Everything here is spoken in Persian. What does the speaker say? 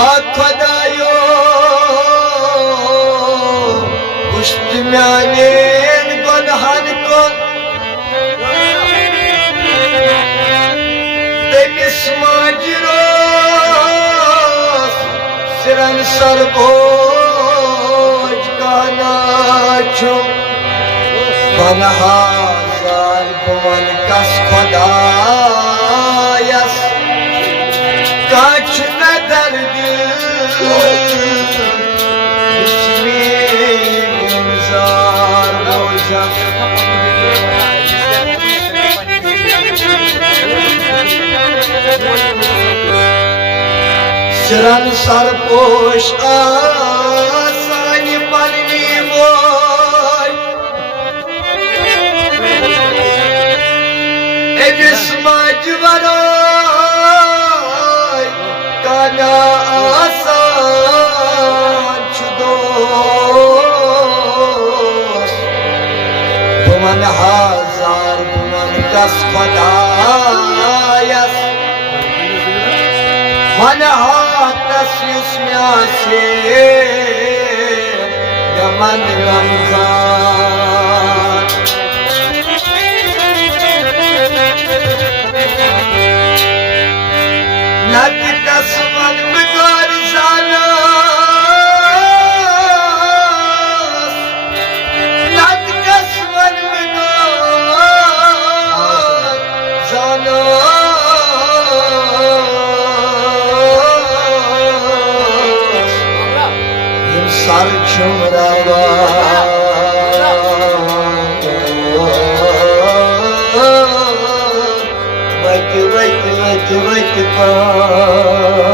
خدايو پشت میانین گناهان کن دمیس ماجروس سرن سربوج کاناچم بنهازار بوان کس خدایس کاچ ندردی Sıran sarpoş asani palni boy Eges macvaray kana asan çudos Buman hazar buman kas khodayas Mana hatas yusmyasi Yaman Ramzan Nati kasman mıgar zanas Nati kasman mıgar zanas Sarçım rava Vaki vaki vaki vaki pa